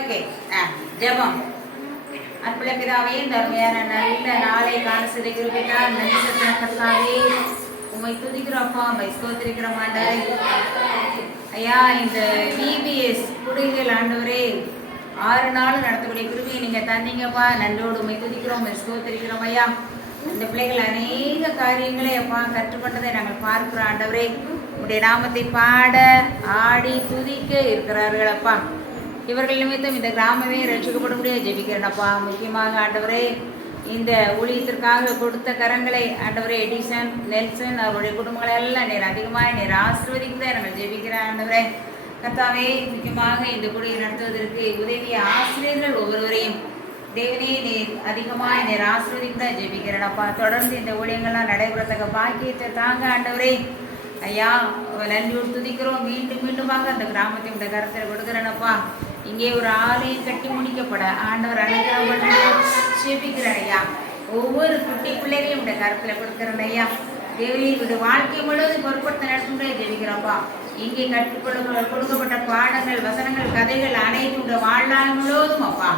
Okay. ஜெபம். அன்புள்ள பிதாவே, இந்த அருமையான நல்ல நாளை காண செய்த கிருபைக்காக நன்றி செலுத்துகிறோம் கர்த்தாவே. உம்மை துதிக்கிறோம் அப்பா, உம்மை ஸ்தோத்திரிக்கிறோம் ஆண்டவரே. ஐயா, இந்த VBS குடிகள் ஆண்டவரே 6 நாள் நடத்தக்கூடிய கிருபையை நீங்க தந்தீங்கப்பா. நன்றோடு உம்மை துதிக்கிறோம், உம்மை ஸ்தோத்திரிக்கிறோம் ஐயா. இந்த பிள்ளைகள் அநேக காரியங்களை அப்பா கற்றுக்கொண்டதை நாங்கள் பார்க்கிறோம் ஆண்டவரே. உடைய நாமத்தை பாட ஆடி துதிக்க இருக்கிறார்கள் அப்பா. இவர்கள் நிமித்தம் இந்த கிராமமே ரட்சிக்கப்பட முடியாது ஜெபிக்கிறேன்ப்பா. முக்கியமாக ஆண்டவரே, இந்த ஊழியத்திற்காக கொடுத்த கரங்களை ஆண்டவரே எடிசன் நெல்சன் அவருடைய குடும்பங்களை எல்லாம் நீர் அதிகமாக நீர் ஆசீர்வதிக்கிறேன் நாங்கள் ஜெபிக்கிறேன் ஆண்டவரே. கர்த்தாவே, முக்கியமாக இந்த குடியை நடத்துவதற்கு உதவிய ஆசிரியர்கள் ஒவ்வொருவரையும் தேவனே நீர் அதிகமாக நீர் ஆசீர்வதிக்கிறேன் ஜெபிக்கிறேன்ப்பா. தொடர்ந்து இந்த ஊழியங்கள்லாம் நடைபெறத்தக்க பாக்கியத்தை தாங்க ஆண்டவரே. ஐயா, நன்றியோடு துதிக்கிறோம். மீண்டும் மீண்டுமாக அந்த கிராமத்தை இந்த கருத்தில் கொடுக்குறேனப்பா. இங்கே ஒரு ஆலயம் கட்டி முடிக்கப்பட ஆண்டவர் அனுகிரகம் பண்ணி ஜெபிக்கிறேன் ஐயா. ஒவ்வொரு குட்டி பிள்ளைகளையும் இந்த கருத்தில் கொடுக்குறேன் ஐயா. தேவனே, இவருடைய வாழ்க்கை முழுவதும் பொருட்படுத்த நடத்துகிற ஜெபிக்கிறோம்ப்பா. இங்கே கொடுக்கப்பட்ட பாடங்கள், வசனங்கள், கதைகள் அனைத்தும் வாழ்நாள் முழுவதும் அப்பா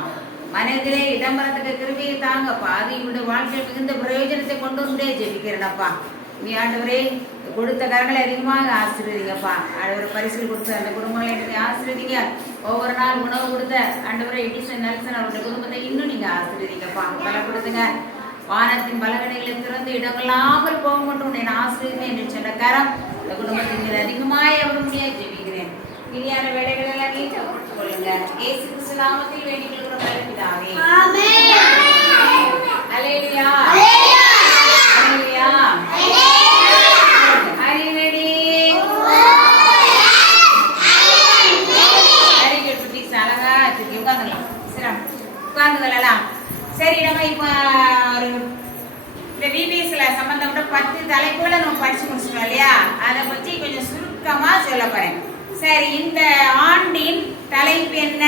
மனதிலே இடம்பெறத்துக்கு கிருபையை தாங்கப்பா. அது இவருடைய வாழ்க்கையில் மிகுந்த பிரயோஜனத்தை கொண்டு வந்தே ஜெபிக்கிறேனப்பா. நீ ஆண்டவரே கொடுத்த கரங்களை அதிகமாக ஆசீர்வதிங்கப்பா. ஒரு பரிசில் கொடுத்த அந்த குடும்பங்களை நீங்கள் ஆசீர்வதிங்க. ஒவ்வொரு நாள் உணவு கொடுத்த ஆண்டவரே எடிசன் நெல்சன் அவருடைய குடும்பத்தை இன்னும் நீங்கள் ஆசீர்வதிங்கப்பா. பல கொடுத்துங்க. வானத்தின் பலகடைகளை திறந்து இடங்களாமல் போக மட்டும் உன்னை ஆசீர்வதிங்க என்று சொன்ன கரம் இந்த குடும்பத்தின் மீது அதிகமாக எவ்வளவு முடியாது ஜெபிக்கிறேன். இனியான வேலைகள் எல்லாம் நீங்க கொள்ளுங்க. இயேசு கிறிஸ்து நாமத்தில் வேண்டிக் கொள்கிறோம் பிதாவே. ஆமென். அல்லேலூயா. அல்லேலூயா. உட்கார்ந்துக்கலாம். சரி, நம்ம இப்போ ஒரு இந்த VBSல சம்பந்தப்பட்ட 10 தலைப்புகளை நம்ம படிச்சு முடிச்சிட்டோம் இல்லையா? அதை பற்றி கொஞ்சம் சுருக்கமா சொல்ல போறேன். சரி, இந்த ஆண்டின் தலைப்பு என்ன?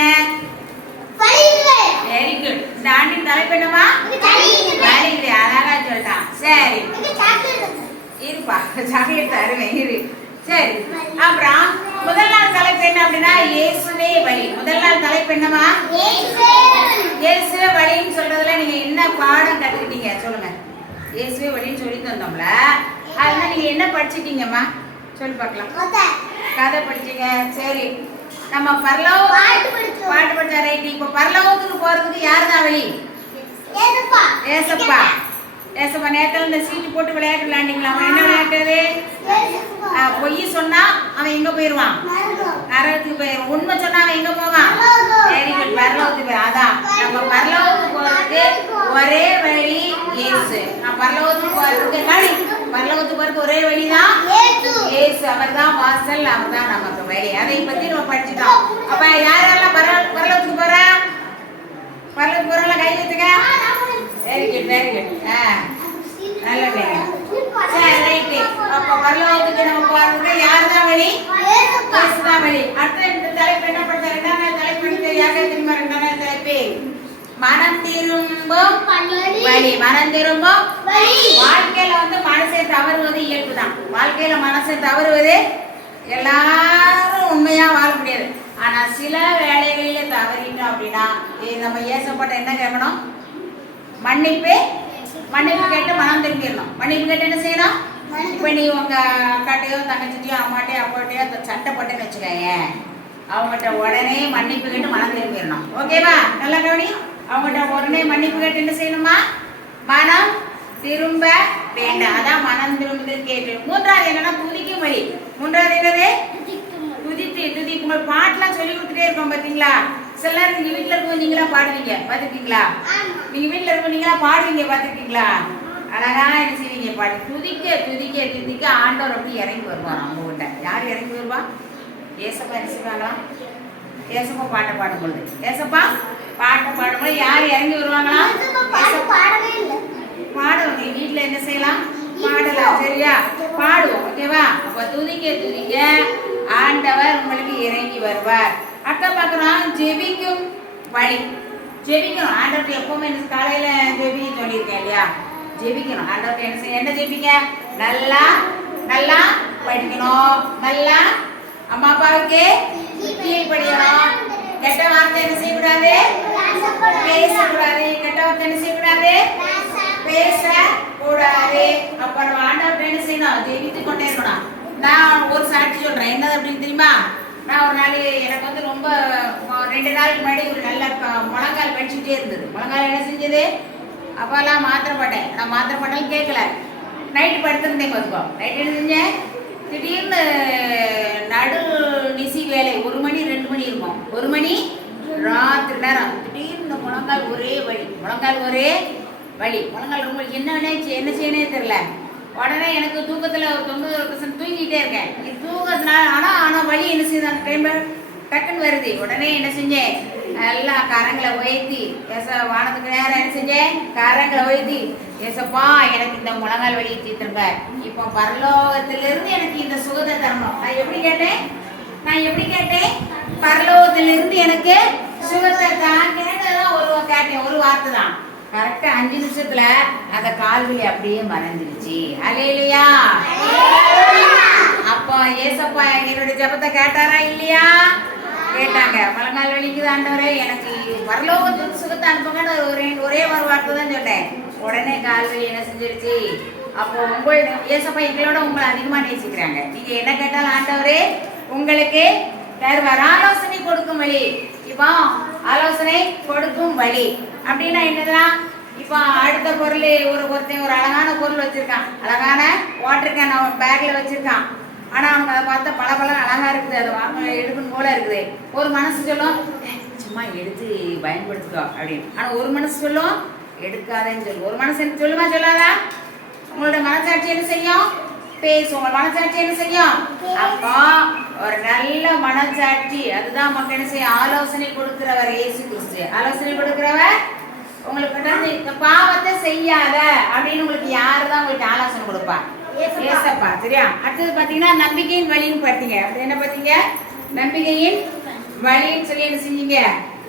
Very good. இந்த ஆண்டின் தலைப்பு என்னமா? வெரி குட், அழகா சொல்லிட்டான். சரி இருப்பா, சாக்லேட் தருவேன் இரு. சரி, அப்புறம் முதல் நாள் தலைப்பு என்ன அப்படின்னா இயேசுவே வழி. முதல் நாள் தலைப்பு என்னமா? இயேசுவே வழின்னு சொல்றதுல நீங்க என்ன பாடம் கத்துக்கிட்டீங்க சொல்லுங்க. இயேசுவே வழின்னு சொல்லி தந்தோம்ல, அதுல நீங்க என்ன படிச்சிட்டீங்கம்மா சொல்லி பார்க்கலாம். கதை படிச்சீங்க. சரி, நம்ம பாட்டு படிச்சா ரைட். இப்போ பரலோகத்துக்கு போறதுக்கு யார் தான் வழி? ஏசப்பா. ஏசப்பா நேரத்தில் இந்த சீட்டு போட்டு விளையாட்டு விளையாண்டிங்களா? அவன் என்ன விளையாட்டுறது? பொய் சொன்னா அவன் எங்க போயிருவான்? நரகத்துக்கு போயிடும். உண்மை சொன்னா அவன் எங்க போவான்? வெரி குட், பரலோகத்துக்கு போய். அதான் நம்ம பரலோகத்துக்கு போறதுக்கு ஒரே வழி இயேசு. நான் பரலோகத்துக்கு போறதுக்கு ஒரே வழிதான் இயேசு. அவர் தான் வாசல், அவர் தான் நமக்கு வழி. அதை பத்தி நம்ம படிச்சுட்டோம். அப்ப யாரெல்லாம் பரலோகத்துக்கு போறா? பரலோகத்துக்கு போறவங்கள கை வச்சுக்க. Very good, very good. நல்லது. சரி, ரைட். அப்ப பரலோகத்துக்கு நம்ம போறதுக்கு யார் தான் வழி? இயேசு தான் வழி. அடுத்த இந்த தலைப்பு என்ன பண்ற? 2ஆம் தலைப்பு யாரே தெரியுமா? 2ஆம் தலைப்பு மனம் திரும்பும் வழி. மனம் திரும்பும் வாழ்க்கையில மனசை தவறுவது இயல்புதான். வாழ்க்கையில மனசை தவறுவது எல்லாரும் உண்மையா வாழ முடியாது. ஆனா சில வேலைகளில தவறிட்டோம் அப்படின்னா நம்ம ஏசப்பட்ட என்ன கேட்கணும்? மன்னிப்பு கேட்டு மனம் திரும்பிடணும். மன்னிப்பு கேட்டு என்ன செய்யணும்? இப்ப நீ உங்க அக்காட்டையோ தங்கச்சிட்டையோ அம்மாட்டையோ அப்பாட்டையோ சண்டை போட்டேன்னு வச்சுக்கோங்க, அவங்ககிட்ட உடனே மன்னிப்பு கேட்டு மனம் திரும்பிடணும். ஓகேவா? நல்லா கவனி. அவங்ககிட்ட உடனே மன்னிப்பு கேட்டு என்ன செய்யணுமா? மனம் திரும்ப வேண்டாம். அதான் மனம் திரும்புது கேட்டு. 3ஆவது என்னன்னா துதிக்கும் வழி. 3ஆவது என்னது? துதிக்கும். பாட்டுலாம் சொல்லி கொடுத்துட்டே இருக்கோம் பாத்தீங்களா? சில நேரம் நீங்க வீட்டுல இருக்கும் நீங்களா பாடுவீங்க பாத்துருக்கீங்களா? நீங்க வீட்டுல இருக்கும் நீங்களா பாடுவீங்க பாத்துருக்கீங்களா? அழகா என்ன செய்வீங்க? பாடு. துதிக்க துதிக்க துதிக்க ஆண்டவர் அப்படி இறங்கி வருவார் அவங்க கிட்ட. யார் இறங்கி வருவா? ஏசப்பா என்ன செய்வாங்களா? ஏசப்பா பாட்டை பாடும்பொழுது, ஏசப்பா பாட்டை பாடும்போது யார் இறங்கி வருவாங்களா? பாடுவாங்க. வீட்டுல என்ன செய்யலாம்? பாடலாம். சரியா? பாடுவோம். ஓகேவா? அப்ப துதிக்க துதிக்க ஆண்டவர் உங்களுக்கு இறங்கி வருவார். அடுத்த பார்க்குறோம் ஜெபிக்கும் வழி. ஜெபிக்கணும். ஆண்டவர்கிட்ட எப்பவுமே காலையில ஜெபி சொல்லியிருக்கேன் இல்லையா? ஜெபிக்கணும். ஆண்டவர்கிட்ட என்ன ஜெபிங்க? நல்லா நல்லா படிக்கணும். நல்லா அம்மா அப்பாவுக்கு கீழ்படியணும். கெட்ட வார்த்தை என்ன செய்யக்கூடாது? பேசக்கூடாது, கெட்டவர்கிட்ட என்ன செய்யக்கூடாது, பேசக்கூடாது. அப்ப நம்ம ஆண்டவர்கிட்ட என்ன செய்யணும், ஜெபித்து கொண்டே இருக்கணும். நான் ஒரு சாட்சி சொல்றேன், என்னது அப்படின்னு தெரியுமா? நான் ஒரு நாள் எனக்கு வந்து ரொம்ப 2 நாளுக்கு முன்னாடி ஒரு நல்ல முழங்கால் படிச்சுட்டே இருந்தது. முழங்கால் என்ன செஞ்சது, அப்போல்லாம் மாத்திரை போட்டேன். நான் மாத்திரை போட்டாலும் கேட்கல. நைட்டு படுத்துருந்தேன். பார்த்துக்கோ, நைட்டு என்ன செஞ்சேன், திடீர்னு நடு நிசி வேலை 1 மணி 2 மணி இருக்கும், 1 மணி ராத்திரி நேரம் திடீர்னு முழங்கால் ஒரே வலி, முழங்கால் ஒரே வலி, முழங்கால் ரொம்ப என்ன செய்யணே தெரியல. உடனே எனக்கு தூக்கத்தில் ஒரு 90% தூங்கிட்டே இருக்கேன். இது தூக்கத்தினால ஆனால் வலி என்ன செய்யுது, அந்த டைம் டக்குன்னு வருது. உடனே என்ன செஞ்சேன், நல்லா கரங்களை உயர்த்தி வானத்துக்கு நேரம் என்ன செஞ்சேன், கரங்களை உயர்த்தி, ஏசப்பா எனக்கு இந்த முழங்கால் வலியை தீர்த்துருங்க, இப்போ பரலோகத்திலிருந்து எனக்கு இந்த சுகத்தை தரணும். நான் எப்படி கேட்டேன், பரலோகத்திலிருந்து எனக்கு சுகத்தை தான் கேட்டதான் கேட்டேன். ஒரு வார்த்தை தான். கரெக்டா 5 நிமிஷத்துல அந்த கால்வலி அப்படியே மறந்துடுச்சு. அல்லேலூயா. அப்போ ஏசப்பா என்னுடைய ஜெபத்தை கேட்டாரா இல்லையா? கேட்டாங்க. முழங்கால் வலிக்குது ஆண்டவரே, எனக்கு பரலோகத்துக்கு சுகத்தை அனுப்புங்கன்னு ஒரே ஒரு வார்த்தை தான் சொன்னேன். உடனே கால்வலி என்ன செஞ்சிருச்சு. அப்போ ஏசப்பா எங்களோட உங்களை அதிகமா நேசிக்கிறாங்க. நீங்க என்ன கேட்டாலும் ஆண்டவரே உங்களுக்கு தருவார். ஆலோசனை கொடுக்கும் வழி. இப்போ ஆலோசனை கொடுக்கும் வழி அப்படின்னா என்னதுதான், இப்போ அடுத்த பொருள் ஒருத்தன் ஒரு அழகான பொருள் வச்சிருக்கான், அழகான வாட்டர் கேன் அவன் பேக்ல வச்சிருக்கான். ஆனா அவனுக்கு அதை பார்த்தா பல அழகா இருக்குது, அதை வாங்க எடுக்கணும் போல இருக்குது. ஒரு மனசு சொல்லும் சும்மா எடுத்து பயன்படுத்திக்கோ அப்படின்னு. ஆனா ஒரு மனசு சொல்லும் எடுக்காதேன்னு சொல்லும். ஒரு மனசு எனக்கு சொல்லுமா சொல்லாதா? உங்களோட மனசாட்சி என்ன செய்யும், பேசும். உங்க மனசாட்சி என்ன செய்யும். அப்போ ஒரு நல்ல மனசாட்சி, அதுதான் மக்கள் என்ன செய்ய, ஆலோசனை கொடுக்கிறவர் இயேசு கிறிஸ்து. ஆலோசனை கொடுக்கிறவர் உங்களுக்கு இந்த பாவத்தை செய்யாத அப்படின்னு உங்களுக்கு யாருதான் உங்களுக்கு ஆலோசனை கொடுப்பா? ஏசப்பா. சரியா? அடுத்தது பாத்தீங்கன்னா நம்பிக்கையின் வழின்னு பார்த்தீங்க. அது என்ன பார்த்தீங்க, நம்பிக்கையின் வழின்னு சொல்லி என்ன செஞ்சீங்க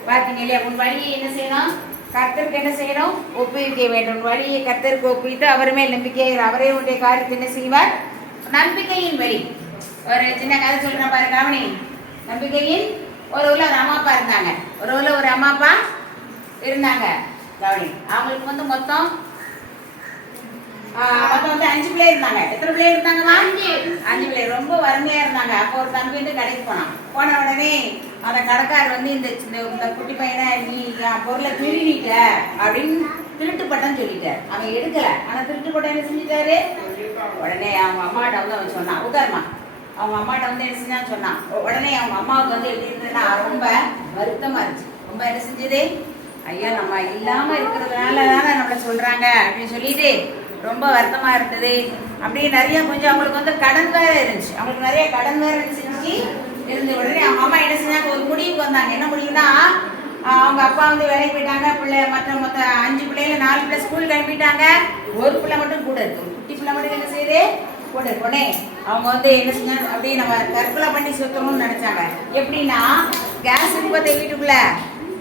பார்த்தீங்க இல்லையா? உன் வழியை என்ன செய்யணும், கர்த்தருக்கு என்ன செய்யணும், ஒப்புவிக்க வேண்டும். வழியை கர்த்தருக்கு ஒப்புவித்து அவருமே நம்பிக்கை, அவரே உடைய காரியத்தை என்ன செய்வார், நம்பிக்கையின் வழி. ஒரு சின்ன கதை சொல்றேன் பாரு, கவனி. நம்பிக்கையின் ஒரு ஊர்ல ஒரு அம்மா அப்பா இருந்தாங்க. ஒரு ஊர்ல ஒரு அம்மா அப்பா இருந்தாங்க. கவனி. அவங்களுக்கு வந்து மொத்தம் வந்து 5 பிள்ளை இருந்தாங்க. எத்தனை பிள்ளை இருந்தாங்கம்மா? 5 பிள்ளை. ரொம்ப வறுமையா இருந்தாங்க. அப்போ ஒரு தம்பி வந்து கடைக்கு போன உடனே அந்த கடைக்காரர் வந்து இந்த குட்டி பையனை நீ பொருளை திருடிட்ட அப்படின்னு திருட்டு பட்டம் சொல்லிட்டார். அவன் எடுக்கல. ஆனா திருட்டு பட்டம் என்ன செஞ்சுட்டாரு, உடனே அவங்க அம்மாட்ட வந்து அவன் சொன்னான், உதாரணமா அவங்க அம்மாட்ட வந்து என்ன செஞ்சான்னு சொன்னான். உடனே அவங்க அம்மாவுக்கு வந்து எப்படி இருந்ததுன்னா ரொம்ப வருத்தமா இருந்துச்சு. ரொம்ப என்ன செஞ்சது, ஐயா நம்ம இல்லாம இருக்கிறதுனால தானே நம்மள சொல்றாங்க அப்படின்னு சொல்லிட்டு ரொம்ப வருத்தமா இருந்தது. அப்படியே நிறைய கொஞ்சம் அவங்களுக்கு வந்து கடன் வேற இருந்துச்சு. அவங்களுக்கு நிறைய கடன் வேற செஞ்சு இருந்த உடனே அவங்க அம்மா என்ன செஞ்சாங்க, ஒரு முடிவுக்கு வந்தாங்க. என்ன முடிவுனா, அவங்க அப்பா வந்து வேலைக்கு போயிட்டாங்க. மொத்த 5 பிள்ளைல 4 பிள்ளை ஸ்கூல் கிளம்பிட்டாங்க. ஒரு பிள்ளை மட்டும் கூட இருக்கு. ஒரு குட்டி பிள்ளை மட்டும் என்ன செய்யுது, கூட இருக்கே. அவங்க வந்து என்ன செஞ்சாங்க, அப்படியே நம்ம தற்கொலை பண்ணி சுத்தணும்னு நினைச்சாங்க. எப்படின்னா, கேஸ் இப்போத்த வீட்டுக்குள்ள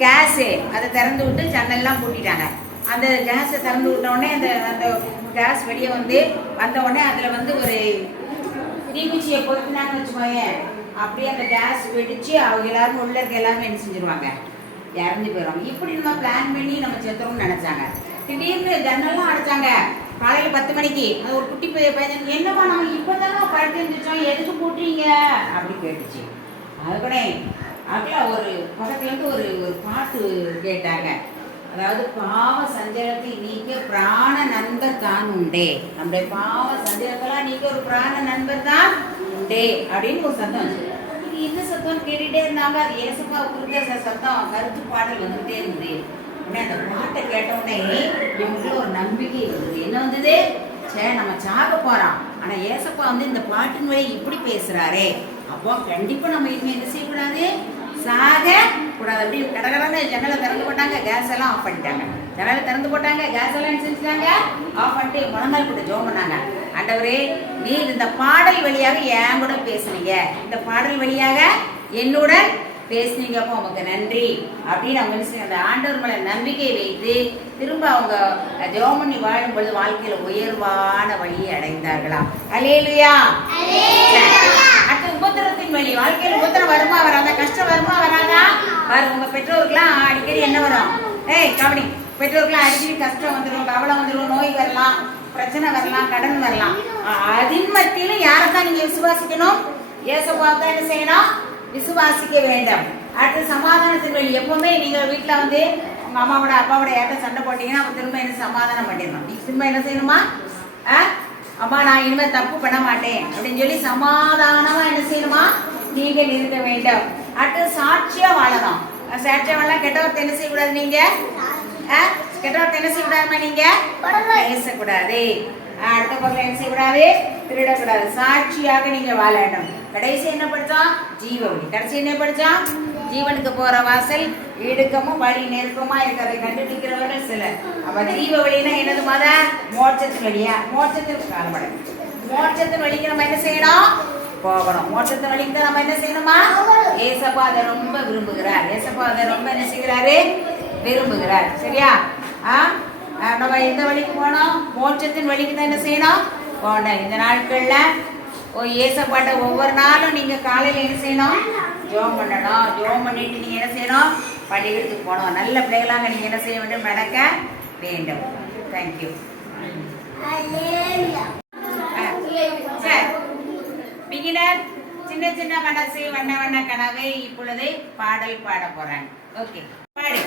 கேஸு அதை திறந்து விட்டு ஜன்னல்லாம் பூட்டிட்டாங்க. அந்த கேஸை திறந்து விட்ட உடனே அந்த கேஸ் வெளியே வந்த உடனே அதில் வந்து ஒரு தீக்குச்சியை பொறுத்துனாங்கன்னு வச்சுக்கோங்க. அப்படியே அந்த கேஸ் வெடிச்சு அவங்க எல்லாரும் உள்ள இருக்க எல்லாருமே என்ன செஞ்சிருவாங்க, இறந்து போயிடுவாங்க. இப்படி நம்ம பிளான் பண்ணி நம்ம செத்துறோம்னு நினைச்சாங்க. திடீர்னு ஜன்னல்லாம் அடைச்சாங்க. காலையில் 10 மணிக்கு அது ஒரு குட்டி பையன், என்னப்பா நம்ம இப்போதானே படுத்து இருந்துச்சோம், எதுக்கு போட்டுறீங்க அப்படி கேட்டுச்சு. அதுக்கூட அதில் ஒரு பக்கத்துலேருந்து ஒரு பாட்டு கேட்டாங்க. அதாவது பாவ சஞ்சலத்தை நீக்க பிராண நண்பர் தான் உண்டே, நம்முடைய பாவ சஞ்சலத்தெல்லாம் நீக்க ஒரு பிராண நண்பர் தான் உண்டே அப்படின்னு ஒரு சத்தம். இது என்ன சத்தம் கேட்டுட்டே இருந்தாங்க. அது ஏசப்பா குறித்த சத்தம், கருத்து பாடல் வந்துகிட்டே இருந்தது. உடனே அந்த பாட்டை கேட்ட உடனே இவங்களுக்கு ஒரு நம்பிக்கை இருந்தது. என்ன வந்தது, சே நம்ம சாக போறோம், ஆனா ஏசப்பா வந்து இந்த பாட்டின் வழி இப்படி பேசுறாரே, அப்போ கண்டிப்பா நம்ம இனிமே என்ன செய்யக்கூடாது, சாக கூடாது. அப்படி கடகடான ஜன்னலை திறந்து போட்டாங்க, கேஸ் எல்லாம் ஆஃப் பண்ணிட்டாங்க. ஜன்னலை திறந்து போட்டாங்க, கேஸ் எல்லாம் செஞ்சுட்டாங்க, ஆஃப் பண்ணிட்டு முழங்கால் கூட ஜெபம் பண்ணாங்க. ஆண்டவரே நீர் இந்த பாடல் வழியாக என் கூட பேசுனீங்க, இந்த பாடல் வழியாக என்னுடன் பேசுனீங்கப்போ உமக்கு நன்றி அப்படின்னு அவங்க அந்த ஆண்டவர் மேல நம்பிக்கை வைத்து திரும்ப அவங்க ஜெபம் பண்ணி வாழும் பொழுது வாழ்க்கையில உயர்வான வழியை அடைந்தார்களாம். அல்லேலூயா. அடுத்து உபத்திரத்தின் வழி. வாழ்க்கையில உபத்திரம் வருமா வராதா, கஷ்டம் வருமா வராதா? உங்க பெற்றோருக்குலாம் அடிக்கடி என்ன வரும், ஏய் கவனி, பெற்றோருக்குலாம் அடிக்கடி கஷ்டம் வந்துடும், கவலை வந்துடும், நோய் வரலாம், பிரச்சனை வரலாம், கடன் வரலாம். அதன் மத்தியிலும் யாரைத்தான் நீங்க விசுவாசிக்கணும்? இயேசுவாவை தான் என்ன செய்யணும்? விசுவாசிக்க வேண்டும். அடுத்து சமாதானத்தின் வழி. எப்பவுமே நீங்க வீட்டுல வந்து உங்க அம்மாவோட அப்பாவோட யார்ட்ட சண்டை போட்டீங்கன்னா அவன் திரும்ப என்ன சமாதானம் பண்ணிடணும். நீ திரும்ப என்ன செய்யணுமா? அம்மா நான் இனிமே தப்பு பண்ண மாட்டேன் அப்படின்னு சொல்லி சமாதானமா என்ன செய்யணுமா? நீங்கள் இருக்க வேண்டும். அடுத்து சாட்சியா வாழணும். சாட்சியா வாழ கெட்டவர்த்த என்ன செய்யக்கூடாது? நீங்க கெட்டவர்த்த என்ன செய்யக்கூடாதுமா? நீங்க பேசக்கூடாது. அடுத்த பக்கம் என்ன செய்யக்கூடாது? திருடக்கூடாது. சாட்சியாக நீங்க வாழணும். கடைசி என்ன படிச்சோம்? ஜீவவழி. கடைசி என்ன படிச்சோம்? ஜீவனுக்கு போற வாசல் இடுக்கமும் வழி நெருக்கமா இருக்கிறதை கண்டுபிடிக்கிறவர்கள் சிலர். அப்ப ஜீவ வழினா என்னது? மத மோட்சத்தின் வழியா? மோட்சத்திற்கு காலப்பட மோட்சத்தின் வழிக்கு நம்ம என்ன செய்யணும்? போகணும். மோட்சத்தின் வழிக்கு தான் நம்ம என்ன செய்யணுமா? ஏசப்பா அதை ரொம்ப விரும்புகிறார். ஏசப்பா அதை ரொம்ப என்ன செய்கிறாரு? விரும்புகிறார். சரியா? நம்ம எந்த வழிக்கு போனோம்? மோட்சத்தின் வழிக்கு தான் என்ன செய்யணும்? போனோம். இந்த நாட்கள்ல ஏசப்பாட்ட ஒவ்வொரு நாளும் நீங்க காலையில என்ன செய்யணும்? ஜோம் பண்ணணும். ஜோம் பண்ணிட்டு நீங்க என்ன செய்யணும்? பள்ளிகளுக்கு போகணும். நல்ல பிள்ளைகளாக நீங்க என்ன செய்ய வேண்டும்? நடக்க வேண்டும். தேங்க்யூ. பிகினர் சின்ன சின்ன மனசு வண்ண வண்ண கனவை இப்பொழுது பாடல் பாட போறாங்க. ஓகே, பாடு.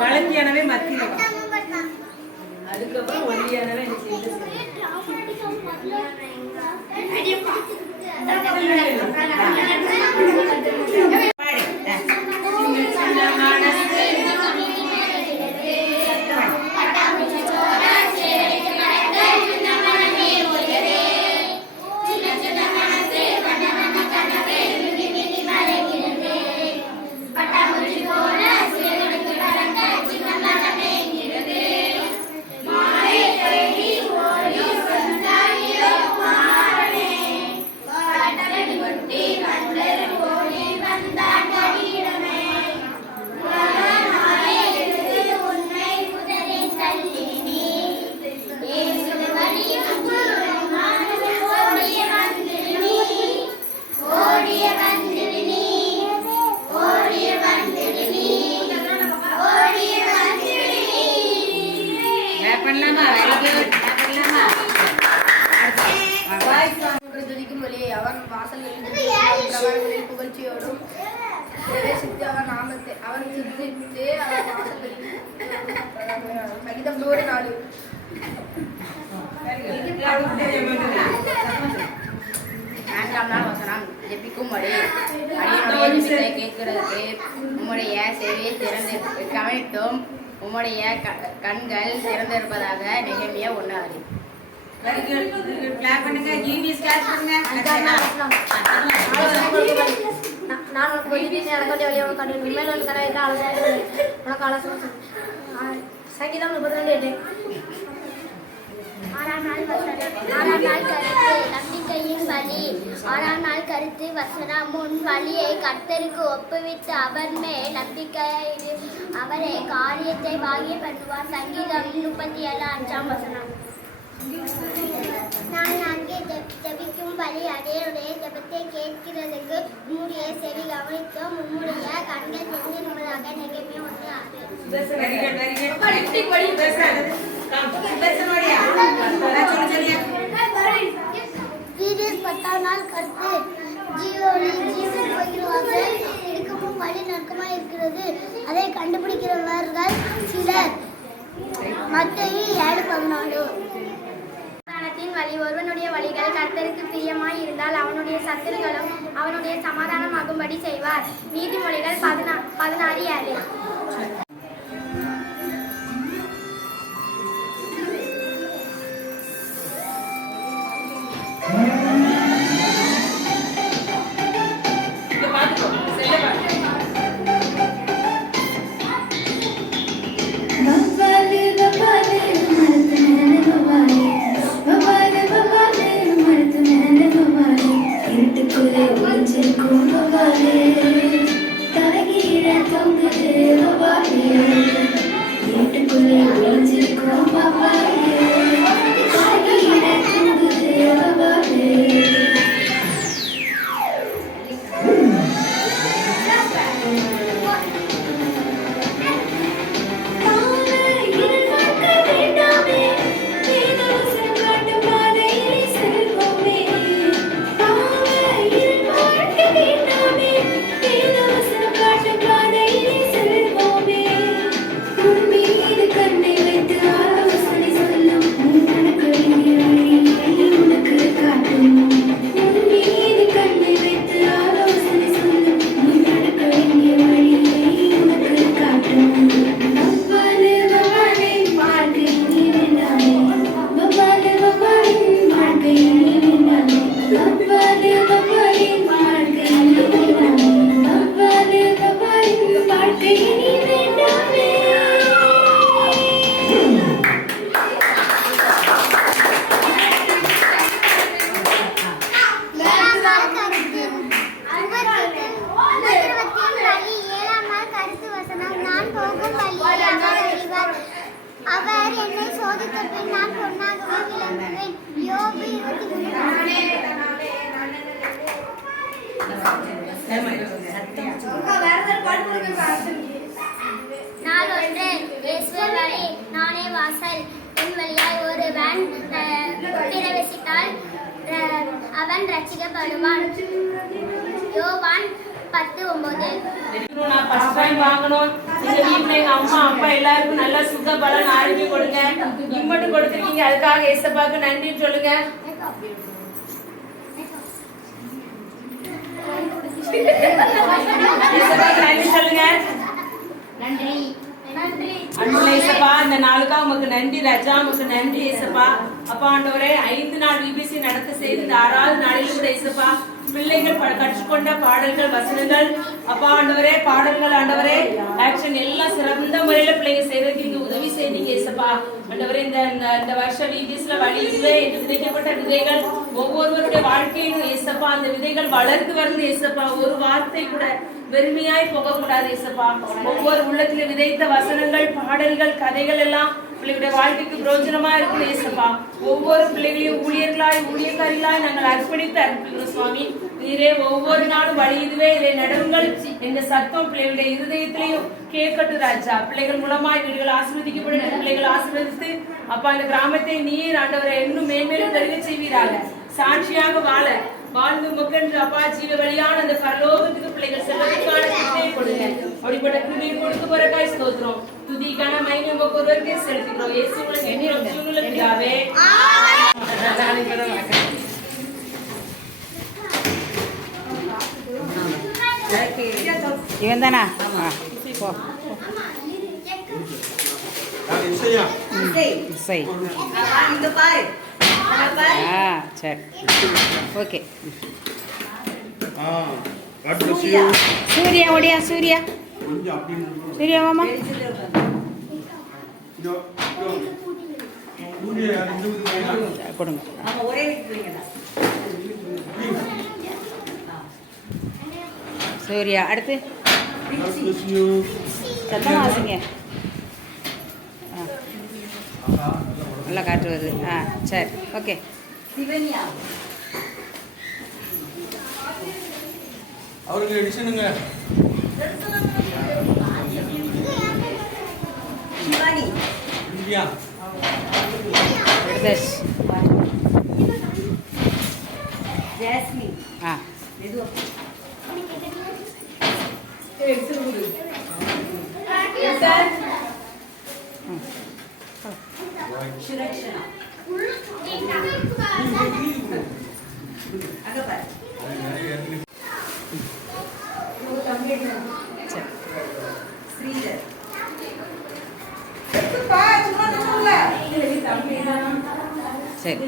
வளர்த்தியானவே மத்தியில அதுக்கப்புறம் ஒல்லியானவே அவன் வாசல்களில் புகழ்ச்சியோடும் பிரவேசித்து அவன் நாமத்தை அவன் சித்தித்து அவன் வாசல்களில் சகிதம் 100 நாள். நான்காம் நாள் வசனம். ஜெபிக்கும்படி அடியேனுடைய கேட்கிறதுக்கு உம்முடைய செவியை திறந்து கவனித்தும் உம்முடைய கண்கள் திறந்திருப்பதாக நெகேமியா 1:6. Very good. Clap பண்ணுங்க. ஜீனியஸ் கிளாஸ் பண்ணுங்க. நான் உனக்கு ஒளிபீசி அழகாட்டிய வழியாக காட்டினேன். உண்மையில் வந்து கனவைக்கு அழகாக உனக்கு ஆலோசனை சங்கீதம் 32:8. 6ஆம் நாள் கருத்து நம்பிக்கையின் வழி. 6ஆம் நாள் கருத்து வசனம். உன் வழியை கர்த்தருக்கு ஒப்புவித்து அவர் மேல் நம்பிக்கையிடு, அவரே காரியத்தை வாகிய பண்ணுவார். சங்கீதம் 37:5 வசனம். நான் அங்கே ஜெபிக்கும்படி அடியேனுடைய ஜெபத்தை கேட்கிறதுக்கு உம்முடைய செவி கவனித்தும் உம்முடைய கண்கள் தெரிந்திருப்பதாக நெகேமியா 1:6. வெரி குட் வெரி குட் சுதர்சனோடியா சொல்லு சொல்லியா வீடியோஸ் 10 நாள் கருத்து ஜீவன் போகிறவர்கள் எடுக்கவும் வழி நற்கமாக இருக்கிறது. அதை கண்டுபிடிக்கிறவர்கள் சிலர். மத்தேயு 7:14. சமாதானத்தின் வழி ஒருவனுடைய வழிகள் கர்த்தருக்கு பிரியமாய் இருந்தால் அவனுடைய சத்துருக்களும் அவனுடைய சமாதானமாகும்படி செய்வார். நீதிமொழிகள் 16:7. அவர் என்னை சோதித்த பின் நான் பொன்னாகவே விளங்குவேன். யோபு 23. நாள் ஒன்று இயேசுவே வழி, நானே வாசல். என் வழியாய் ஒருவன் பிரவேசித்தால் அவன் ரட்சிக்கப்படுவான். யோவான் 10:9. நான் ஃபர்ஸ்ட் டைம் வாங்கணும். இந்த வீட்ல எங்க அம்மா அப்பா எல்லாருக்கும் நல்ல சுக பலன் ஆரோக்கியம் கொடுங்க. இம்மட்டு கொடுத்துருக்கீங்க, அதுக்காக ஏசப்பாக்கு நன்றி சொல்லுங்க. ஏசப்பாக்கு நன்றி சொல்லுங்க. நன்றி நன்றி அன்புள்ள ஏசப்பா, இந்த நாளுக்கா உங்களுக்கு நன்றி ராஜா, உங்களுக்கு நன்றி ஏசப்பா. அப்பா ஆண்டவரே, 5 நாள் விபிசி நடத்த செய்து இந்த 6வது நாளில் கூட ஏசப்பா பிள்ளைகள் கற்றுக்கொண்ட பாடல்கள் வசனங்கள் அப்பா ஆண்டவரே, பாடல்கள் ஆண்டவரே, ஆக்ஷன் எல்லாம் சிறந்த முறையில பிள்ளைங்க செய்யறதுக்கு இங்க உதவி செய்தீங்க ஏசப்பா. ஆண்டவரே, இந்த வருஷ விபிசில வழியிலே என்று விதைக்கப்பட்ட விதைகள் ஒவ்வொருவருடைய வாழ்க்கையிலும் ஏசப்பா அந்த விதைகள் வளர்ந்து வரணும் ஏசப்பா. ஒரு வார்த்தை கூட வெறுமையாய் போக கூடாது ஏசப்பா. ஒவ்வொரு உள்ளத்துல விதைத்த வசனங்கள், பாடல்கள், கதைகள் எல்லாம் பிள்ளைகளுடைய வாழ்க்கைக்கு பிரயோஜனமா இருக்கணும் ஏசப்பா. ஒவ்வொரு பிள்ளைகளையும் ஊழியக்காரிகளாய் நாங்கள் அர்ப்பணித்து அர்ப்பணிக்கிறோம் சுவாமி. நீரே ஒவ்வொரு நாளும் வழி இதுவே இதை நடுவுங்கள் என்ற சத்தம் பிள்ளைகளுடைய இருதயத்திலையும் கேட்கட்டும் ராஜா. பிள்ளைகள் மூலமாய் வீடுகள் ஆசீர்வதிக்கப்பட்ட பிள்ளைகள் ஆசீர்வதித்து அப்பா இந்த கிராமத்தை நீர் ஆண்டவரை இன்னும் மேன்மேலும் பெருக செய்வீராக. சாட்சியாக வாழ்ந்து முக்கன்று அப்பா ஜீவ வழியான அந்த பரலோகத்துக்கு பிள்ளைகள் செல்வதற்கான கிருபையை கொடுங்க. அப்படிப்பட்ட கிருபையை கொடுக்க போறக்காய் ஸ்தோத்திரம். துதிக்கான மகிமை உமக்கு ஒருவருக்கே செலுத்துகிறோம். இயேசுவின் ஜீவனுள்ள பிதாவே. இவன் தானா? போ சரி. சரி ஓகே. சூர்யா ஓடியா, சூர்யா வாமா. கொடுங்க. சூர்யா அடுத்து சத்தமாக வாசிங்க. நல்லா காற்று வருது. சரி ஓகே. அவருக்கு எடிஷனுங்க திவ்யா பிரதர்ஷ் ஜாஸ்மின் மெதுவா சுரக்ஷனா அங்க பாரு ஸ்ரீதர் சரி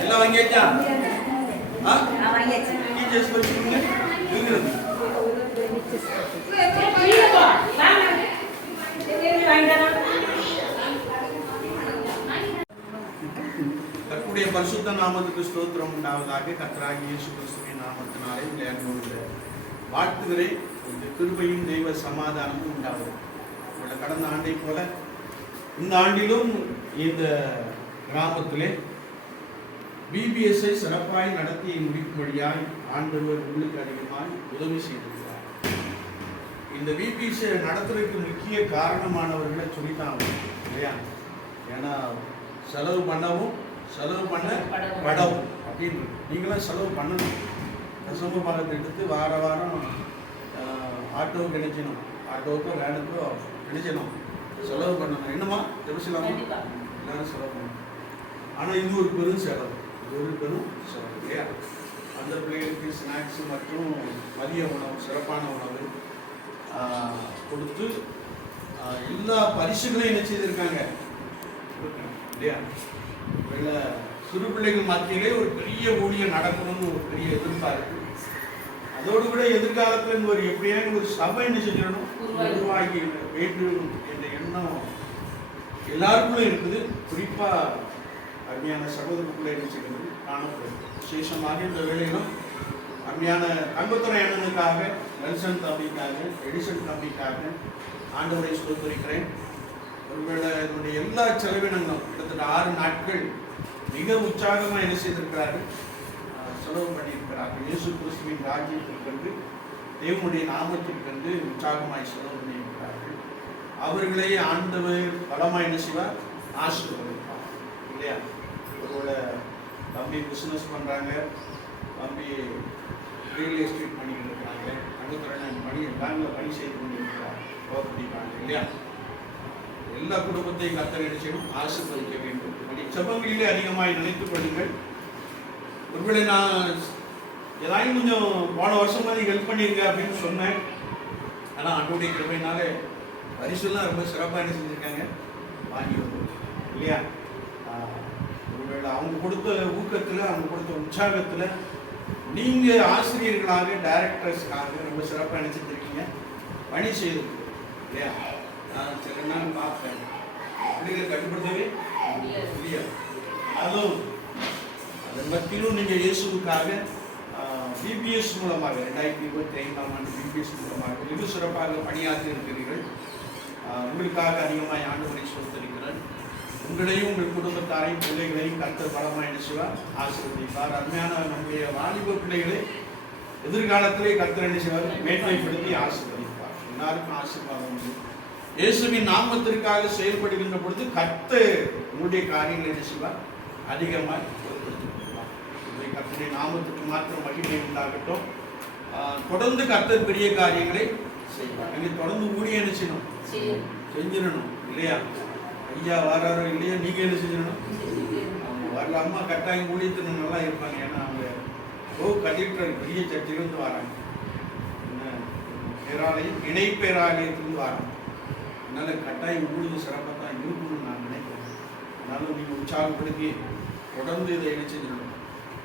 எல்லாம் வாங்கியாச்சா? வாங்கியாச்சு டீச்சர்ஸ் வச்சுக்கோங்க. கர்த்தருடைய பரிசுத்த நாமத்துக்கு ஸ்தோத்திரம் உண்டாவதாக. கர்த்தராகிய இயேசு கிறிஸ்துவின் நாமத்தினாலே விளையாடுகிற வாழ்த்துகிறேன். இந்த கிருபையும் தெய்வ சமாதானமும் உண்டாகும். உங்களை கடந்த ஆண்டை போல இந்த ஆண்டிலும் இந்த கிராமத்திலே பிபிஎஸ்ஐ சிறப்பாய் நடத்தி முடிக்கும்படியாய் ஆண்டவர் உங்களுக்கு அதிகமாய் உதவி செய்திருக்கிறார். இந்த பிபிஎஸ்ஐ நடத்துறதுக்கு முக்கிய காரணமானவர்களை சொல்லித்தான் இல்லையா? ஏன்னா செலவு பண்ணவும் செலவு பண்ண படவும் அப்படின்னு நீங்களாம் செலவு பண்ணணும். தசம பாகத்தை எடுத்து வார வாரம் ஆட்டோவுக்கு நினைச்சணும், ஆட்டோவுக்கோ வேனுக்கோ நினைச்சணும், செலவு பண்ணணும். என்னமா ஜெபசலாமா எல்லாரும் செலவு பண்ணணும். ஆனால் இது ஒரு பெரும் செலவு, இது ஒரு பெரும் செலவு இல்லையா? அந்த பிள்ளைகளுக்கு ஸ்நாக்ஸ் மற்றும் மதிய உணவு, சிறப்பான உணவு கொடுத்து எல்லா பரிசுகளையும் என்ன செய்திருக்காங்க இல்லையா? சிறு பிள்ளைகள் மத்தியிலே ஒரு பெரிய ஊழியம் நடக்கணும்னு ஒரு பெரிய எதிர்பார்ப்பு. அதோடு கூட எதிர்காலத்தில் ஒரு எப்படியான ஒரு சபை என்ன செஞ்சிடணும், உருவாகி வேண்டும் என்ற எண்ணம் எல்லாருக்குள்ளும் இருக்குது. குறிப்பா அருமையான சகோதரத்துக்குள்ளே என்ன செய்கிறது காணப்படுது. விசேஷமாக இந்த வேளையிலும் அருமையான தங்கத்துறை அண்ணனுக்காக, நெல்சன் தம்பிக்காக, எடிசன் தம்பிக்காக ஆண்டவரை ஸ்தோத்திரிக்கிறேன். ஒருவேளை இதனுடைய எல்லா செலவினங்களும் கிட்டத்தட்ட 6 நாட்கள் மிக உற்சாகமாக என்ன செய்திருக்கிறார்கள், செலவு பண்ணியிருக்கிறார்கள். இயேசு கிறிஸ்துவின் ராஜ்யத்திற்கென்று, தேவனுடைய நாமத்திற்கென்று உற்சாகமாய் செலவு பண்ணியிருக்கிறார்கள். அவர்களே ஆண்டவர் பலமாய் என்ன செய்வார், ஆசீர்வதிப்பார் இல்லையா? ஒருவேளை தம்பி பிஸ்னஸ் பண்ணுறாங்க, தம்பி ரியல் எஸ்டேட் பண்ணிக்கிட்டு இருக்கிறாங்க, தங்கத்துறையின் பணி பேங்கில் பணி செய்து கொண்டிருக்கிறார், பண்ணிக்கிறாங்க இல்லையா? எல்லா குடும்பத்தையும் கர்த்தர் என்ன செய்யணும், ஆசீர்வதிக்க வேண்டும். செபங்களிலே அதிகமாக நினைத்துக் கொள்ளுங்கள். ஒருவேளை நான் ஏதாவது கொஞ்சம் போன வருஷம் மாதிரி ஹெல்ப் பண்ணியிருங்க அப்படின்னு சொன்னேன். ஆனால் ஆண்டவருடைய கிருபையினால பரிசுலாம் ரொம்ப சிறப்பாக என்ன செஞ்சுருக்காங்க, வாங்கி வந்தோம் இல்லையா? ஒருவேளை அவங்க கொடுத்த ஊக்கத்தில், அவங்க கொடுத்த உற்சாகத்தில் நீங்கள் ஆசிரியர்களாக, டைரக்டர்ஸ்க்காக ரொம்ப சிறப்பாக என்ன செஞ்சுருக்கீங்க, பணி செய்திருக்கீங்க இல்லையா? நான் சில நாள் பார்த்தேன், பிள்ளைகளை கட்டுப்படுத்தவே இல்லையா? அதுவும் அதன் மத்தியிலும் நீங்கள் இயேசுவுக்காக பிபிஎஸ் மூலமாக 2025ஆம் ஆண்டு பிபிஎஸ் மூலமாக மிக சிறப்பாக பணியாற்றி இருக்கிறீர்கள். உங்களுக்காக அதிகமாக ஆண்டவரை ஸ்தோத்திரிக்கிறேன். உங்களையும் உங்கள் குடும்பத்தாரையும் பிள்ளைகளையும் கர்த்தர் பலமாக என்ன செய்வார், ஆசீர்வதிப்பார். அருமையான நம்முடைய வாலிப பிள்ளைகளை எதிர்காலத்திலே கர்த்தர் என்ன செய்வார், மேன்மைப்படுத்தி ஆசீர்வதிப்பார். எல்லாருக்கும் ஆசீர்வாதம் உண்டு. இயேசுவின் நாமத்திற்காக செயல்படுகின்ற பொழுது கர்த்தர் உங்களுடைய காரியங்களை என்ன செய்வார், அதிகமாக பொருட்படுத்திக் கொள்வார். கர்த்தருடைய நாமத்துக்கு மாத்திரம் மகிமை உண்டாகட்டும். தொடர்ந்து கர்த்தர் பெரிய காரியங்களை செய்வார். நீங்கள் தொடர்ந்து ஊழியம் என்ன செய்யணும், செஞ்சிடணும் இல்லையா? ஐயா வராரோ இல்லையா, நீங்கள் என்ன செஞ்சிடணும், அவங்க வரல. அம்மா கட்டாயம் ஊழியத்தின் நல்லா இருப்பாங்க. ஏன்னா அவங்க கலெக்டர் பெரிய சர்ச்சிலிருந்து வராங்க, பேராலயம் இணை பேராலயத்திலிருந்து வராங்க. அதனால் கட்டாயம் ஊழியம் சிறப்பாக தான் இருக்கணும்னு நான் நினைக்கிறேன். அதனால நீங்கள் உற்சாகப்படுத்தி தொடர்ந்து இதை என்ன செஞ்சிடணும்,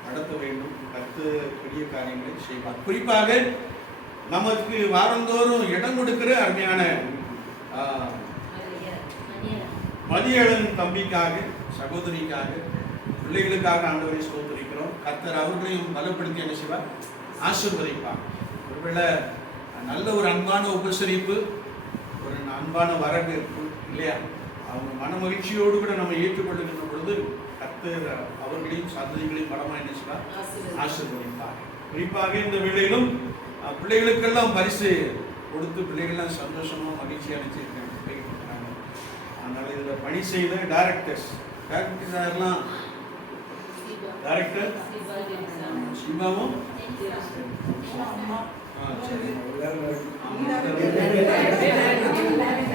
நடத்த வேண்டும். கர்த்தர் பெரிய காரியங்களை செய்வார். குறிப்பாக நமக்கு வாரந்தோறும் இடம் கொடுக்கிற அருமையான மதியழகன் தம்பிக்காக, சகோதரிக்காக, பிள்ளைகளுக்காக ஆண்டவரை ஸ்தோத்திரிக்கிறோம். கர்த்தர் அவர்களையும் பலப்படுத்தி என்ன செய்வார், ஆசீர்வதிப்பார். ஒருவேளை நல்ல ஒரு அன்பான உபசரிப்பு, ஒரு அன்பான வரவேற்பு இல்லையா? அவங்க மன மகிழ்ச்சியோடு கூட நம்ம ஏற்றுக்கொள்ளுகின்ற பொழுது கர்த்தர் அவர்களையும் சந்ததிகளையும் பலமாக என்ன செய்வார், ஆசீர்வதிப்பார். குறிப்பாக இந்த வேளையிலும் பிள்ளைகளுக்கெல்லாம் பரிசு கொடுத்து பிள்ளைகள்லாம் சந்தோஷமாக மகிழ்ச்சியாக நினைச்சிருக்காங்க. அதனால இதில் பணி செய்த டைரக்டர்ஸ் யாரெல்லாம்? டைரக்டர் சிவாவும்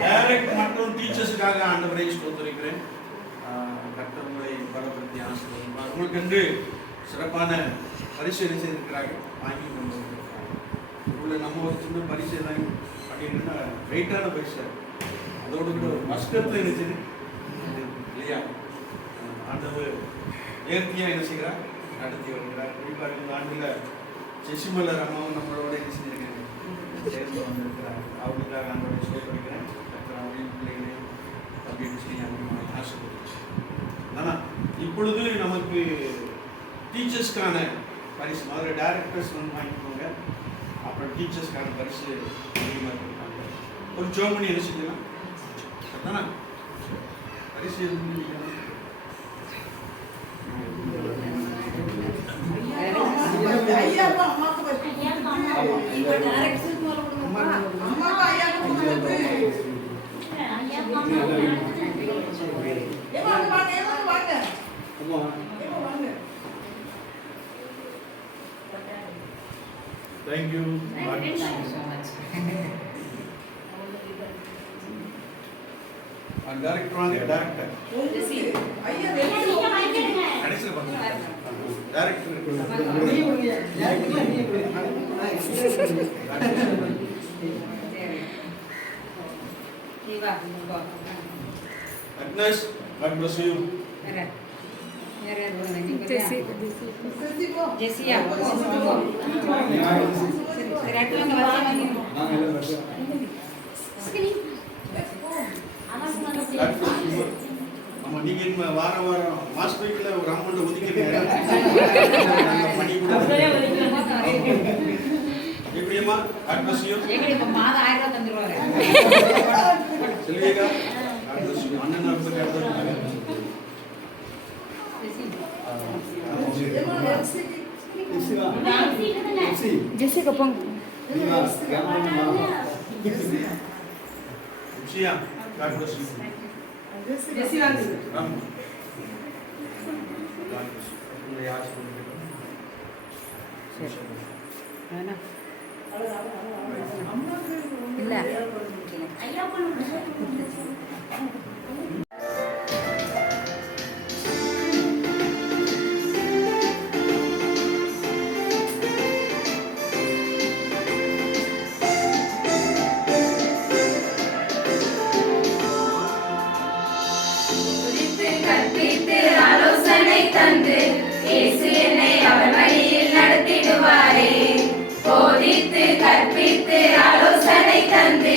டைரக்ட் மற்றும் டீச்சர்ஸுக்காக ஆண்டவரை ஸ்தோத்திரிக்கிறேன். கர்த்தர்களை பலப்படுத்தி ஆசீர்வதிப்பார். உங்களுக்கு என்று சிறப்பான பரிசீலனை செய்திருக்கிறார்கள், வாங்கி கொண்டு உள்ள நம்ம ஒரு சின்ன பரிசீலனை பண்ணிங்கன்னா வெயிட்டான பரிசு, அதோடு கூட ஒரு கஷ்டத்தை நினைச்சது இல்லையா? ஆண்டவர் நேர்த்தியாக என்ன செய்கிறார், நடத்தி வருகிறார். குறிப்பாக இந்த ஆண்டில் செசிமலர் அம்மாவும் நம்மளோட என்ன செஞ்சிருக்காங்க, சேர்ந்து வந்திருக்கிறார். அவர்களுக்காக ஆண்டவரை ஸ்தோத்திரிக்கிறேன். கர்த்தராவையும் பிள்ளைகளையும் அப்படி செய்ய ஆசைப்படுறேன். ஆனால் இப்பொழுது நமக்கு டீச்சர்ஸ்க்கான பரிசு முதல்ல டைரக்டர்ஸ் வந்து வாங்கிக்கோங்க, அப்புறம் டீச்சர்ஸ்க்கான பரிசு அதிகமாக கொடுப்பாங்க. ஒரு ஜோமணி என்ன செஞ்சலாம் அதானா பரிசு Thank you. Thank you so much. Director வாங்க, டைரக்டர் கடைசியில் பண்ணுங்க. Director Agnes, God bless you. Jessia. ஆமா, நீங்க வார வாரம் மாஸ்டர் வீக்ல ஒரு அமௌண்ட் ஒதுக்கிறீங்க. மணி கூட எப்படியம்மா? God bless you. எங்க மாதம் 1000 ரூபாய் தந்துருவாரு. செல்வியக்கா, God bless you. அண்ணன் ரொம்ப கேட்டாங்க. Jessica pong. Sia, God bless you. Jessia. Ram. God bless you. உங்களை ஆசீர்வதிக்கிறேன். இல்ல கற்பித்து ஆலோசனை தந்து இயேசு என்னை அவர் வழியில் நடத்திடுவாரே. போதித்து கற்பித்து ஆலோசனை தந்து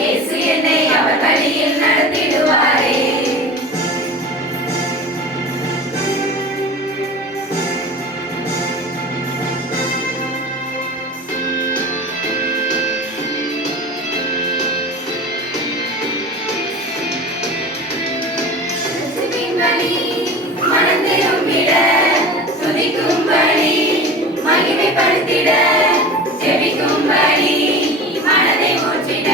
இயேசு என்னை அவர் வழியில் நடத்திடுவாரே. மனந்திரும்பிட துதிக்கும்படி மகிமைப்படுத்திட ஜெபிக்கும்படி மனதை ஊற்றிட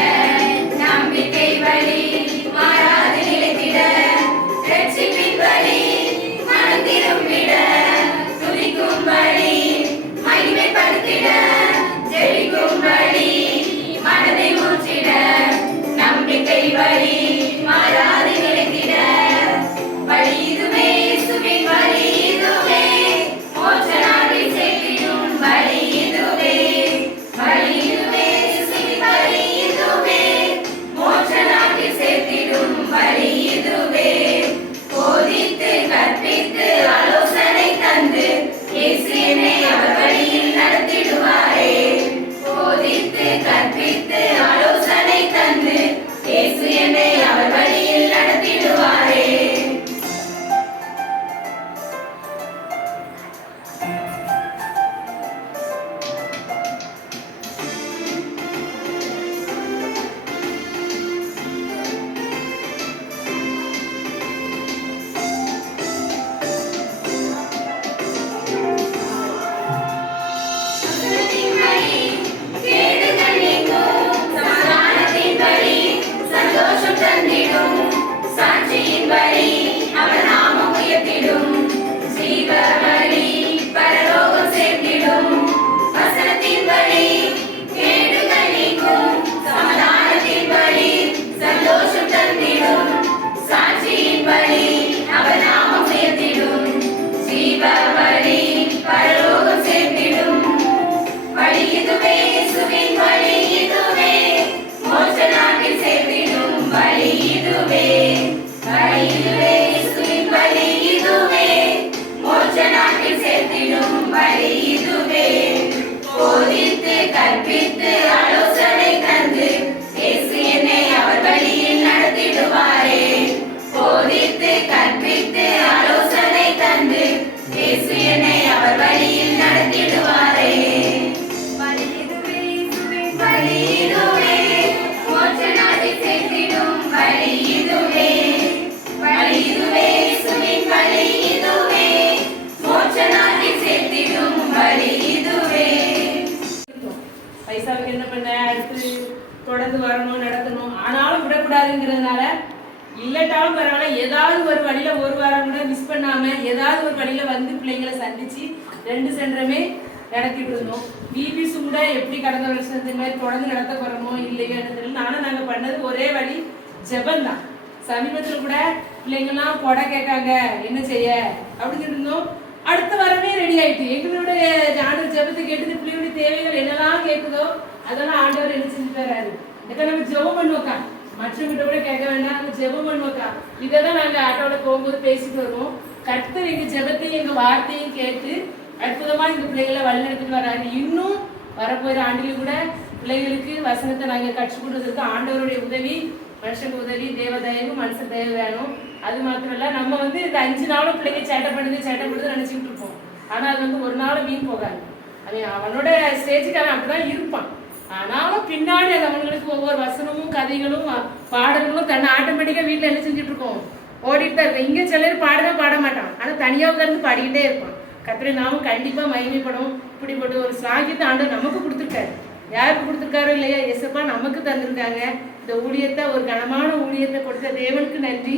இருக்காருங்கிறதுனால இல்லட்டாலும் பரவாயில்ல, ஏதாவது ஒரு வழியில ஒரு வாரம் கூட மிஸ் பண்ணாம ஏதாவது ஒரு வழியில வந்து பிள்ளைங்களை சந்திச்சு 2 சென்டருமே நடத்திட்டு இருந்தோம். பிபிசி கூட எப்படி கடந்த வருஷத்து மாதிரி தொடர்ந்து நடத்த போறோமோ இல்லையோ தெரியல. ஆனா நாங்க பண்ணது ஒரே வழி ஜெபம் தான். சமீபத்தில் கூட பிள்ளைங்கள்லாம் கொடை கேட்காங்க, என்ன செய்ய அப்படின்னு இருந்தோம். அடுத்த வாரமே ரெடி ஆயிட்டு. எங்களோட ஆண்டவர் ஜெபத்தை கேட்டு பிள்ளைகளுடைய தேவைகள் என்னெல்லாம் கேட்குதோ அதெல்லாம் ஆண்டவர் என்ன செஞ்சு தராரு. இதை நம்ம ஜெபம் பண்ணுவோக்கா, மற்றவங்கிட்ட கூட கேட்க வேண்டாம், நம்ம ஜெபம் பண்ணுவோக்கா. இதை தான் நாங்கள் ஆட்டோட போகும்போது பேசிட்டு வருவோம். கர்த்தர் எங்க ஜெபத்தையும் எங்க வார்த்தையும் கேட்டு அற்புதமா இந்த பிள்ளைகளை வழிநடத்திட்டு வராரு. இன்னும் வரப்போகிற ஆண்டிலும் கூட பிள்ளைகளுக்கு வசனத்தை நாங்கள் கற்றுக் கொடுத்ததுக்கு ஆண்டவருடைய உதவி, மனுஷன் உதவி, தேவ தயவு, மனுஷன் தயவு வேணும். அது மாத்திரம் இல்ல, நம்ம இந்த 5 நாளும் பிள்ளைங்க சேட்டை பண்ணுது நினைச்சுக்கிட்டு இருப்போம். ஆனா அது ஒரு நாளும் வீண் போகாது. அவனோட ஸ்டேஜுக்கு அவன் அப்படிதான் இருப்பான். ஆனாலும் பின்னாடி அது அவங்களுக்கு ஒவ்வொரு வசனமும் கதைகளும் பாடல்களும் தன்னை ஆட்டோமேட்டிக்கா வீட்டுல என்ன செஞ்சுட்டு இருக்கோம், ஓடிட்டு தான் இருக்கும். இங்க சிலர் பாடவே பாட மாட்டான், ஆனா தனியா உட்கார்ந்து பாடிக்கிட்டே இருப்பான். கர்த்தரை நாமும் கண்டிப்பா மகிமைப்படும். இப்படிப்பட்ட ஒரு ஸ்லாகியத்தை ஆண்டவர் நமக்கு கொடுத்துருக்காரு. யாருக்கு கொடுத்துருக்காரோ இல்லையா, எசப்பா நமக்கு தந்திருக்காங்க. இந்த ஊழியத்தை, ஒரு கனமான ஊழியத்தை கொடுத்த தேவனுக்கு நன்றி,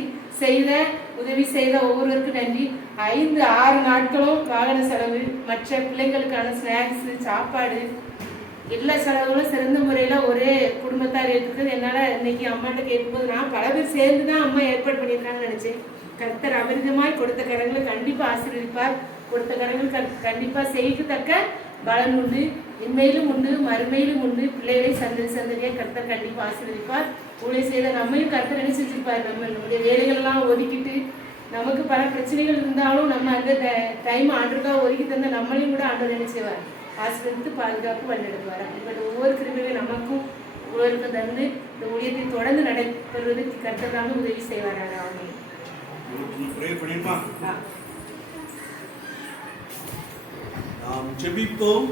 உதவி செய்த ஒவ்வொருவருக்கும் நன்றி. 5-6 நாட்களும் வாகன செலவு, மற்ற பிள்ளைங்களுக்கான ஸ்நாக்ஸ், சாப்பாடு, எல்லா செலவுகளும் சிறந்த முறையில ஒரே குடும்பத்தார் ஏற்றுக்கிறது. என்னால இன்னைக்கு அம்மாட்ட கேட்கும்போது நான் பல பேர் சேர்ந்து தான் அம்மா ஏற்பாடு பண்ணியிருக்காங்கன்னு நினைச்சேன். கர்த்தர் அமிர்தமாய் கொடுத்த கரங்களை கண்டிப்பா ஆசீர்வதிப்பார். கொடுத்த கரங்கள் கண்டிப்பா செய்யத்தக்க பலன் உண்டு, இன்மையிலும் உண்டு, மறுமையிலும் உண்டு. பிள்ளைகளை சந்ததியா கர்த்தர் கண்டிப்பா ஆசீர்வதிப்பார். ஊழிய செய்த நம்மையும் கர்த்தர் என்ன செஞ்சிருப்பார். நம்மளுடைய வேலைகள் எல்லாம் ஒதுக்கிட்டு, நமக்கு பல பிரச்சனைகள் இருந்தாலும் நம்ம அந்த டைம் ஆண்டருக்காக ஒதுக்கி தந்த நம்மளையும் கூட ஆண்டவர் என்ன செய்வார், ஆசீர்வதித்து பாதுகாப்பு வழிநடத்துவார். அப்படிப்பட்ட ஒவ்வொரு கிருபையும் நமக்கும் ஒவ்வொருக்கும் தந்து இந்த ஊழியத்தை தொடர்ந்து நடைபெறுவதற்கு கர்த்தர் தாங்க உதவி செய்வார். அவங்க நாம் ஜெபிப்போம்.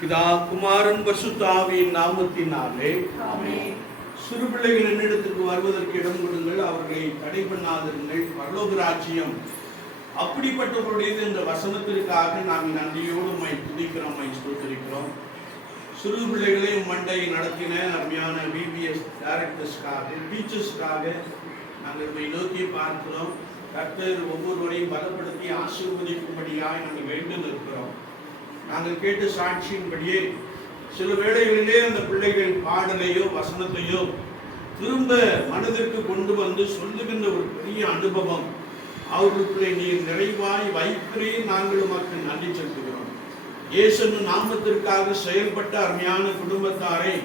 பிதா, குமாரன், பரிசுத்த ஆவியின் நாமத்தினாலே ஆமென். சிறு பிள்ளைகள் என்னிடத்துக்கு வருவதற்கு இடம் கொடுங்கள், அவர்களை தடை பண்ணாதிருங்கள், பரலோக ராஜ்யம் அப்படிப்பட்டவர்களுடைய இந்த வசனத்திற்காக நாங்கள் நன்றியோடு துதிக்கிறோம், ஸ்தோத்திரிக்கிறோம். சிறு பிள்ளைகளை மண்டை நடத்தின அருமையான பிபிஎஸ் டைரக்டர்ஸ்க்காக, டீச்சர்ஸ்க்காக நாங்கள் நோக்கி பார்க்கிறோம். கர்த்தர் ஒவ்வொருவரையும் பலப்படுத்தி ஆசீர்வதிக்கும்படியாய் நாங்கள் வேண்டும் இருக்கிறோம். நாங்கள் கேட்டு சாட்சியின்படியே சில வேளைகளிலே அந்த பிள்ளைகள் பாடலையோ வசனத்தையோ திரும்ப மனதிற்கு கொண்டு வந்து சொல்லுகின்ற ஒரு பெரிய அனுபவம் அவர்களுக்குள்ளே நீர் நிறைவாய் வைக்கிறேன். நாங்கள் உமக்கு நன்றி செலுத்துகிறோம். இயேசு நாமத்திற்காக செயல்பட்ட அருமையான குடும்பத்தாரை,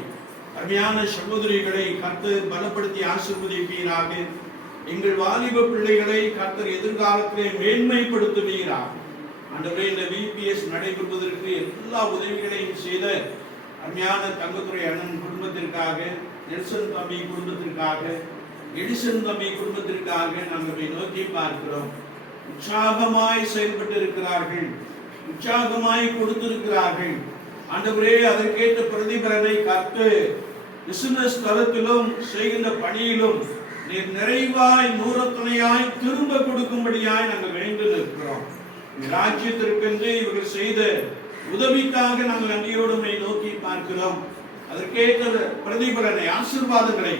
அருமையான சகோதரிகளை கர்த்தர் பலப்படுத்தி ஆசீர்வதிப்பீராக. எங்கள் வாலிப பிள்ளைகளை கர்த்தர் எதிர்காலத்திலே மேன்மைப்படுத்துவீராக. ஆண்டவரே, இந்த விபிஎஸ் நடைபெறுவதற்கு எல்லா உதவிகளையும் செய்த அருமையான தங்கத்துறை அண்ணன் குடும்பத்திற்காக, நெல்சன் தம்பி குடும்பத்திற்காக, எடிசன் தம்பி குடும்பத்திற்காக நாங்கள் நோக்கி பார்க்கிறோம். உற்சாகமாய் செயல்பட்டு இருக்கிறார்கள், உற்சாகமாய் கொடுத்திருக்கிறார்கள். ஆண்டவரே, அதற்கேற்ற பிரதிபலனை கர்த்தர் பிசினஸ் தளத்திலும் செய்கின்ற பணியிலும் நீர் நிறைவாய் நூறத்துணையாய் திரும்ப கொடுக்கும்படியாய் நாங்கள் வேண்டு நிற்கிறோம். ராஜ்யத்திற்கென்று இவர்கள் செய்த உதவிக்காக நாங்கள் நன்றியோடு நோக்கி பார்க்கிறோம். அதற்கேற்ற பிரதிபலனை, ஆசீர்வாதங்களை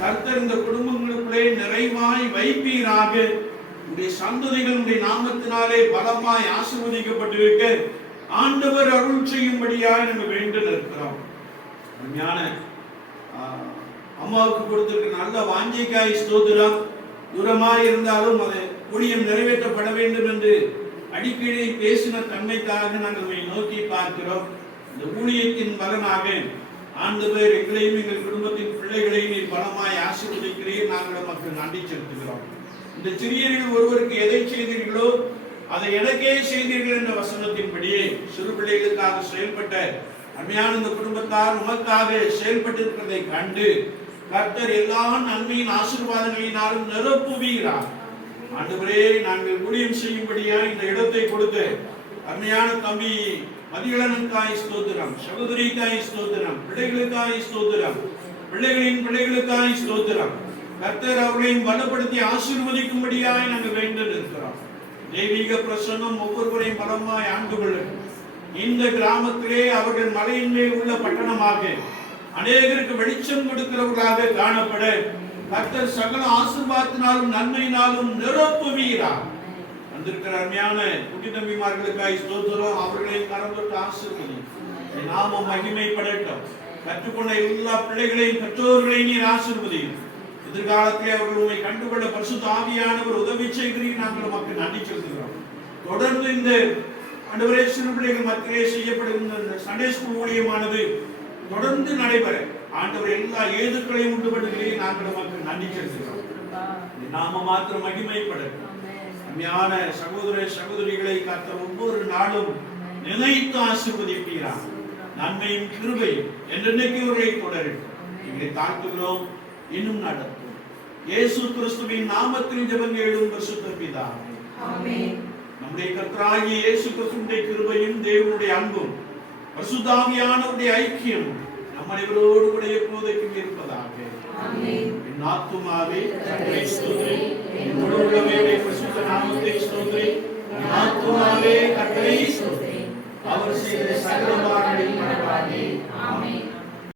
கர்த்தர் இந்த குடும்பங்களுக்குள்ளே நிறைவாய் வைப்பீராக. உடைய சந்ததிகள் உடைய நாமத்தினாலே பலமாய் ஆசீர்வதிக்கப்பட்டிருக்க ஆண்டவர் அருள் செய்யும்படியாய் நாங்கள் வேண்டு நிற்கிறோம். ஞான அம்மாவுக்கு கொடுத்திருக்க நல்ல வாஞ்சைக்காய் ஸ்தோத்திரம். தூரமாய் இருந்தாலும் அது ஊழியம் நிறைவேற்றப்பட வேண்டும் என்று அடிக்கடி பேசின தன்மைக்காக நாங்கள் நோக்கி பார்க்கிறோம். இந்த ஊழியத்தின் பலனாக ஆண்டவர் எங்களையும் எங்கள் குடும்பத்தின் பிள்ளைகளையும் நீர் பலமாய் ஆசீர்வதிக்கிறீர். நாங்கள் நமக்கு நன்றி செலுத்துகிறோம். இந்த சிறியர்கள் ஒருவருக்கு எதை செய்தீர்களோ அதை எனக்கே செய்தீர்கள் என்ற வசனத்தின்படியே சிறு பிள்ளைகளுக்காக செயல்பட்ட அருமையான இந்த குடும்பத்தார் உமக்காக செயல்பட்டிருக்கிறதை கண்டு கர்த்தர் எல்லா நன்மையின் ஆசீர்வாதங்களினாலும் நிரப்புவீரார். ஆண்டவரே, நாங்கள் ஊழியம் செய்யும்படியா இந்த இடத்தை கொடுத்து அருமையான தம்பி மதியழனுக்காய் ஸ்தோத்திரம், சகோதரிக்காய் ஸ்தோத்திரம், பிள்ளைகளுக்காய் ஸ்தோத்திரம், பிள்ளைகளின் பிள்ளைகளுக்காய் ஸ்தோத்திரம். கர்த்தர் அவர்களையும் பலப்படுத்தி ஆசீர்வதிக்கும்படியாய் நாங்கள் வேண்டு நிற்கிறோம். தெய்வீக பிரசன்னம் ஒவ்வொருவரையும் பலமாய் ஆண்டு கொள்ளும். இந்த கிராமத்திலே அவர்கள் மலையின் மேல் உள்ள பட்டணமாக அநேகருக்கு வெளிச்சம் கொடுக்கிறவர்களாக காணப்பட கர்த்தர் சகல ஆசீர்வாதத்தினாலும் நன்மையினாலும் நிரப்புவீராக. வந்திருக்கிற அருமையான குட்டி தம்பிமார்களுக்காய் ஸ்தோத்திரம். அவர்களையும் கரம் தொட்டு ஆசீர்வதி. நாமம் மகிமைப்படட்டும். கற்றுக்கொண்ட எல்லா பிள்ளைகளையும் பெற்றோர்களையும் நீர் ஆசீர்வதியும். எதிர்காலத்திலே அவர்கள் உண்மை கண்டுகொள்ள பரிசுத்த ஆவியானவர் உதவி செய்கிறீர். நாங்கள் மக்கள் நன்றி செலுத்துகிறோம். தொடர்ந்து இந்த ஆண்டவரே சிறு பிள்ளைகள் மத்தியிலே செய்யப்படுகின்ற இந்த சண்டே ஸ்கூல் ஊழியமானது தொடர்ந்து நடைபெற ஆண்டவர் எல்லா ஏதுக்களையும் உண்டு பண்ணுகிறீர். நாங்கள் மக்கள் நன்றி செலுத்துகிறோம். நாம மாத்திரம் மகிமைப்படட்டும். அருமையான சகோதர சகோதரிகளை கர்த்தர் ஒவ்வொரு நாளும் நினைத்து ஆசீர்வதிப்பீராக. நன்மையும் கிருபையும் என்றென்னைக்கு அவர்களை தொடரட்டும். எங்களை தாழ்த்துகிறோம். இன்னும் நடத்தும். இயேசு கிறிஸ்துவின் நாமத்தில் ஜெபம் கேளும் பரிசுத்த பிதாவே. ஆமென். நம்முடைய கர்த்தராகிய இயேசு கிறிஸ்துவின் கிருபையும் தேவனுடைய அன்பும் பரிசுத்த ஆவியானவருடைய ஐக்கியமும் நம் அனைவரோடு கூட எப்போதைக்கும் இருப்பதாக. ஆமென். என் ஆத்துமாவே கர்த்தரை ஸ்தோத்திரி. என் முழு உள்ளமே பரிசுத்த நாமத்தை ஸ்தோத்திரி. என் ஆத்துமாவே கர்த்தரை ஸ்தோத்திரி. அவர் செய்த சகல உபகாரங்களையும் மறவாதே. ஆமென்.